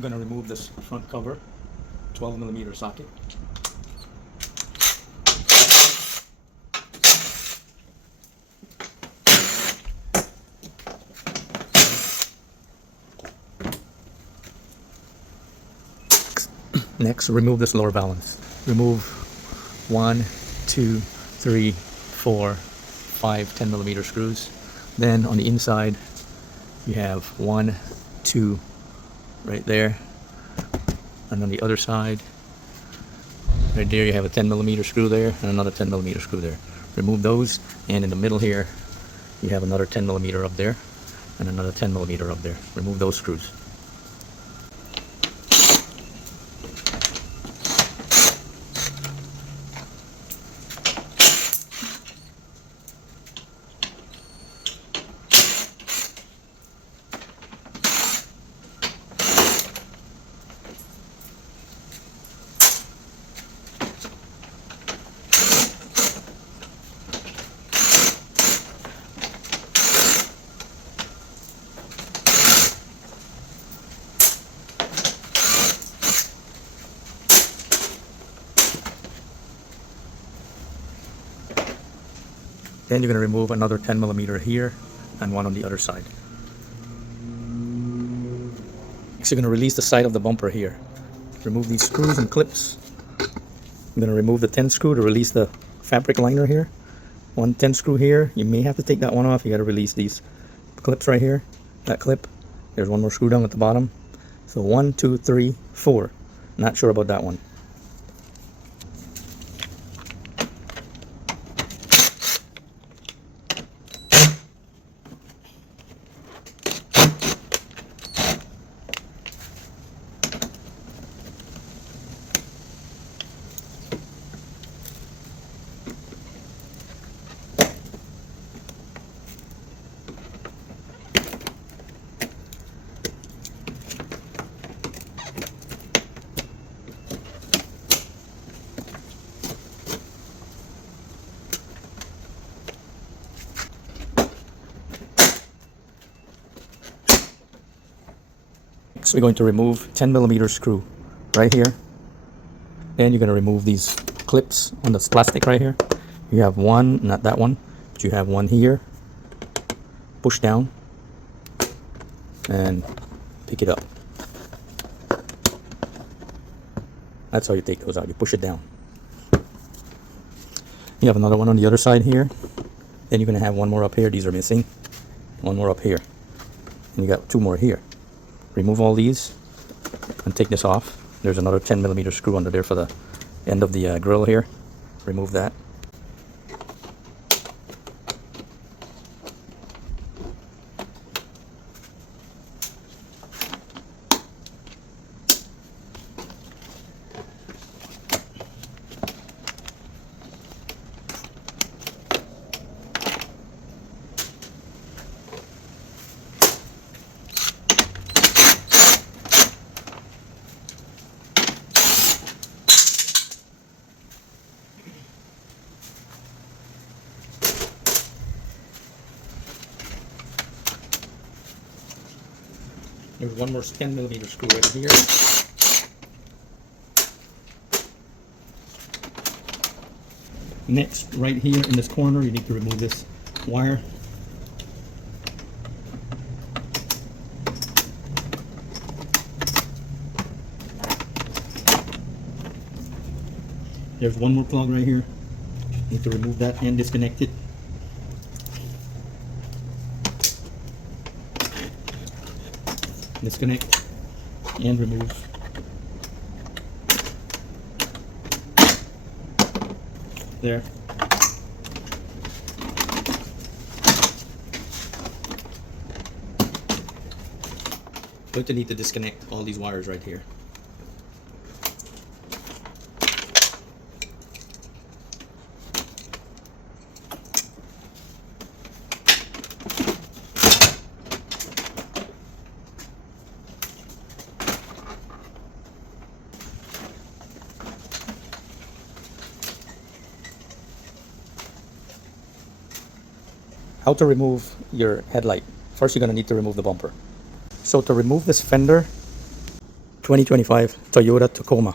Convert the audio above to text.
I'm going to remove this front cover, 12mm socket. Next, remove this lower balance. Remove 1, 2, 3, 4, 5 10mm screws. Then on the inside, you have 1, 2 right there. And on the other side, right there, you have a 10mm screw there and another 10mm screw there. Remove those, and in the middle here, you have another 10mm up there and another 10mm up there. Remove those screws. Then you're going to remove another 10mm here and one on the other side. Next, you're going to release the side of the bumper here. Remove these screws and clips. I'm going to remove the 10 screw to release the fabric liner here. One 10 screw here. You may have to take that one off. You got to release these clips right here. That clip. There's one more screw down at the bottom. So 1, 2, 3, 4. Not sure about that one. So we're going to remove 10mm screw right here. Then you're going to remove these clips on this plastic right here. You have one, not that one, but you have one here. Push down and pick it up. That's how you take those out. You push it down. You have another one on the other side here. Then you're going to have one more up here. These are missing. One more up here. And you got two more here. Remove all these and take this off. There's another 10mm screw under there for the end of the grill here. Remove that. There's one more 10mm screw right here. Next, right here in this corner, you need to remove this wire. There's one more plug right here. You need to remove that and disconnect it. Disconnect and remove. There. Going to need to disconnect all these wires right here. How to remove your headlight. First, you're going to need to remove the bumper. So to remove this fender, 2025 Toyota Tacoma.